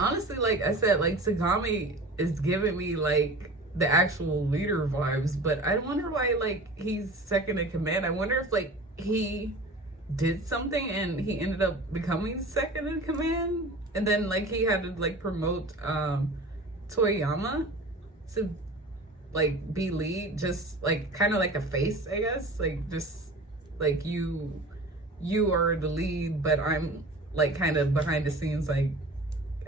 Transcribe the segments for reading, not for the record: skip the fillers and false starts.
honestly, like I said, like Tagami is giving me like the actual leader vibes, but I wonder why like he's second in command. I wonder if like he did something and he ended up becoming second in command, and then like he had to like promote Toyama to like be lead, just like kind of like a face, I guess, like just like you are the lead, but I'm like kind of behind the scenes, like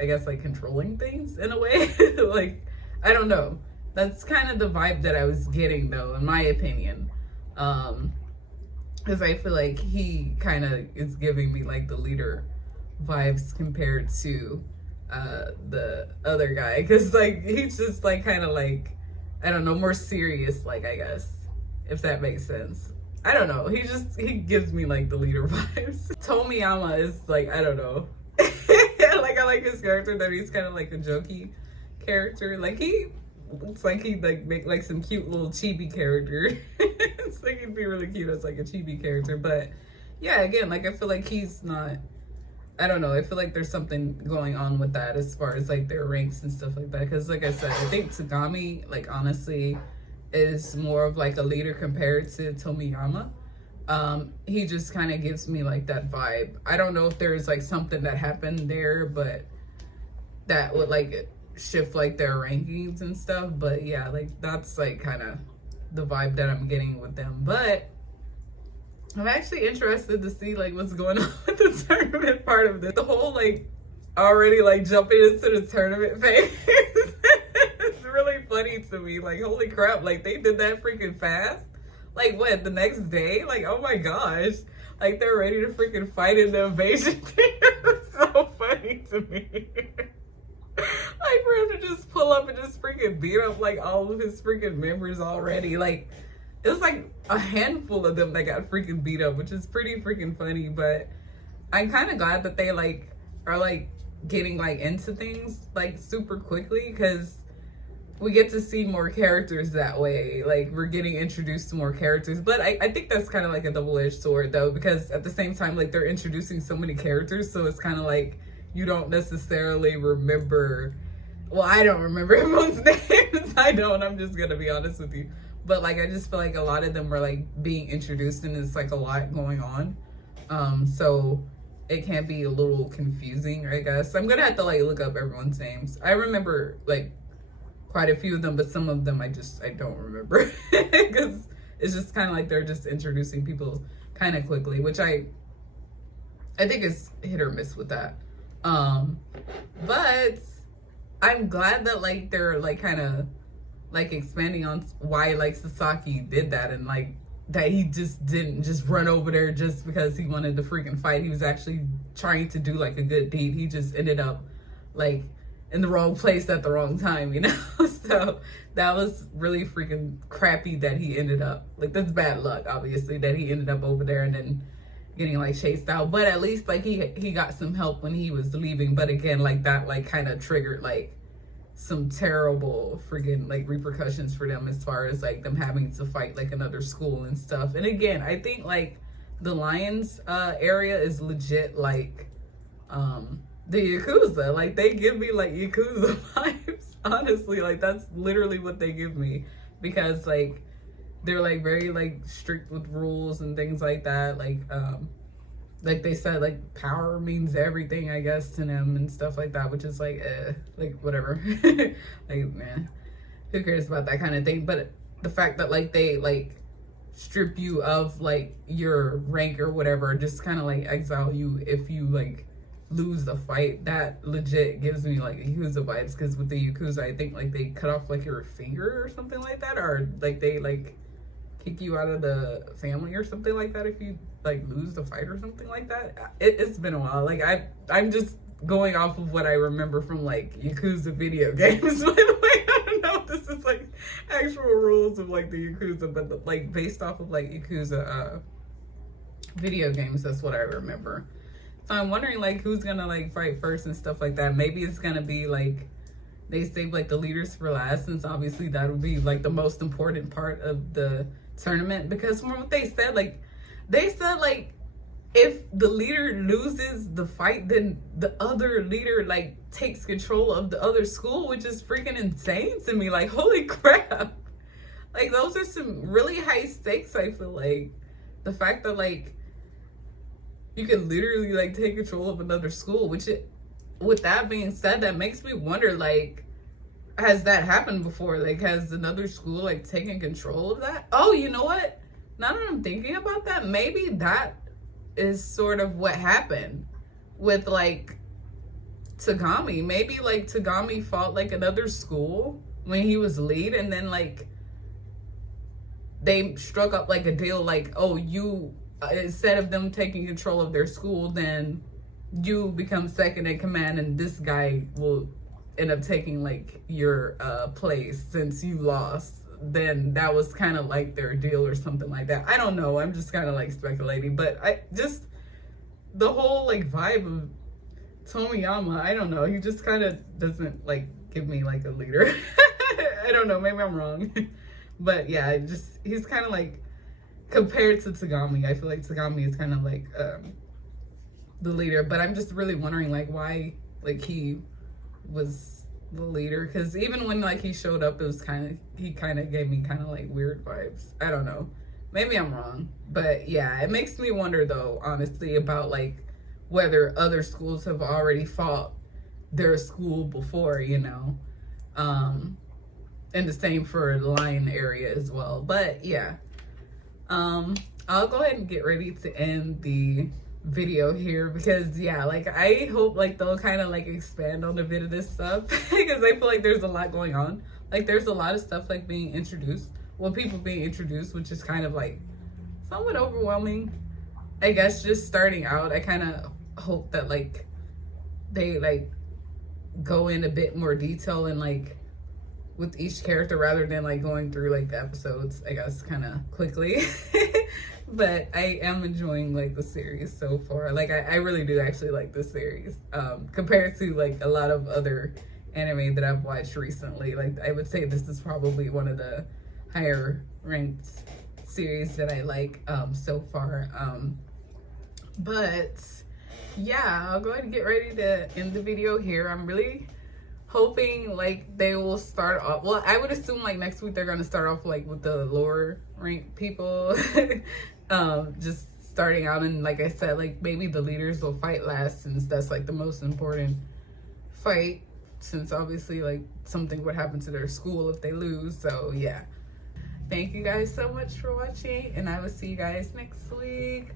I guess like controlling things in a way. Like I don't know, that's kind of the vibe that I was getting though, in my opinion, because I feel like he kind of is giving me like the leader vibes compared to the other guy, because like he's just like kind of like, I don't know, more serious, like, I guess, if that makes sense. I don't know, he gives me like the leader vibes. Tomiyama is like, I don't know. Like I like his character, that he's kind of like a jokey character. Like he looks like he'd like make like some cute little chibi character. It's like he'd be really cute as like a chibi character. But yeah, again, like I feel like he's not, I don't know, I feel like there's something going on with that as far as like their ranks and stuff like that. Because like I said, I think Tagami, like honestly, is more of like a leader compared to Tomiyama. He just kind of gives me like that vibe. I don't know if there's like something that happened there, but that would like shift like their rankings and stuff. But yeah, like that's like kind of the vibe that I'm getting with them. But I'm actually interested to see like what's going on with the tournament part of this. The whole like already like jumping into the tournament phase. It's really funny to me. Like holy crap, like they did that freaking fast. Like what, the next day? Like oh my gosh. Like they're ready to freaking fight in the invasion thing. It's so funny to me. Like for him to just pull up and just freaking beat up like all of his freaking members already. Like it was like a handful of them that got freaking beat up, which is pretty freaking funny. But I'm kind of glad that they like are like getting like into things like super quickly, because we get to see more characters that way. Like we're getting introduced to more characters. But I think that's kind of like a double-edged sword though, because at the same time like they're introducing so many characters, so it's kind of like you don't necessarily remember, well I don't remember everyone's names. I don't, I'm just gonna be honest with you. But like I just feel like a lot of them were like being introduced and it's like a lot going on, so it can be a little confusing, I guess. I'm gonna have to like look up everyone's names. I remember like quite a few of them, but some of them I don't remember because it's just kind of like they're just introducing people kind of quickly, which I think is hit or miss with that. But I'm glad that like they're like kind of like expanding on why like Sasaki did that, and like that he just didn't just run over there just because he wanted to freaking fight. He was actually trying to do like a good deed. He just ended up like in the wrong place at the wrong time, you know? So that was really freaking crappy that he ended up, like that's bad luck, obviously, that he ended up over there and then getting like chased out. But at least like he got some help when he was leaving. But again, like that like kind of triggered like some terrible freaking like repercussions for them as far as like them having to fight like another school and stuff. And again, I think like the Lions area is legit like the Yakuza. Like they give me like Yakuza vibes, honestly. Like that's literally what they give me, because like they're like very like strict with rules and things like that. Like they said, like power means everything, I guess, to them and stuff like that, which is like whatever. Like man, who cares about that kind of thing? But the fact that like they like strip you of like your rank or whatever, just kind of like exile you if you like lose the fight, that legit gives me like Yakuza vibes. Because with the Yakuza, I think like they cut off like your finger or something like that, or like they like kick you out of the family or something like that if you like lose the fight or something like that. It's been a while. Like I'm just going off of what I remember from like Yakuza video games. By the way, I don't know if this is like actual rules of like the Yakuza, but like based off of like Yakuza video games, that's what I remember. So I'm wondering like who's gonna like fight first and stuff like that. Maybe it's gonna be like they save like the leaders for last, since obviously that would be like the most important part of the tournament. Because from what they said, like if the leader loses the fight, then the other leader like takes control of the other school, which is freaking insane to me. Like, holy crap. Like, those are some really high stakes, I feel like. The fact that like you can literally like take control of another school, which with that being said, that makes me wonder, like, has that happened before? Like, has another school like taken control of that? Oh, you know what? Now that I'm thinking about that, maybe that is sort of what happened with like Tagami. Maybe like Tagami fought like another school when he was lead, and then like they struck up like a deal like, oh, you instead of them taking control of their school, then you become second in command, and this guy will end up taking like your place since you lost. Then that was kind of like their deal or something like that. I don't know. I'm just kind of like speculating, but I just, the whole like vibe of Tomiyama, I don't know. He just kind of doesn't like give me like a leader. I don't know. Maybe I'm wrong. But yeah, he's kind of like, compared to Tagami, I feel like Tagami is kind of like the leader. But I'm just really wondering like why like he was the leader, because even when like he showed up, it was he kind of gave me kind of like weird vibes. I don't know, maybe I'm wrong, but yeah, it makes me wonder though, honestly, about like whether other schools have already fought their school before, you know, and the same for the Lion area as well. But yeah, I'll go ahead and get ready to end the video here, because yeah, like I hope like they'll kind of like expand on a bit of this stuff because I feel like there's a lot going on. Like there's a lot of stuff like being introduced, well, people being introduced, which is kind of like somewhat overwhelming, I guess, just starting out. I kind of hope that like they like go in a bit more detail and like with each character rather than like going through like the episodes, I guess, kind of quickly. But I am enjoying like the series so far. Like I really do actually like this series compared to like a lot of other anime that I've watched recently. Like I would say this is probably one of the higher ranked series that I like so far. But yeah, I'll go ahead and get ready to end the video here. I'm really hoping like they will start off, well, I would assume like next week they're gonna start off like with the lower ranked people. Just starting out, and like I said, like maybe the leaders will fight last, since that's like the most important fight, since obviously like something would happen to their school if they lose. So yeah, thank you guys so much for watching, and I will see you guys next week.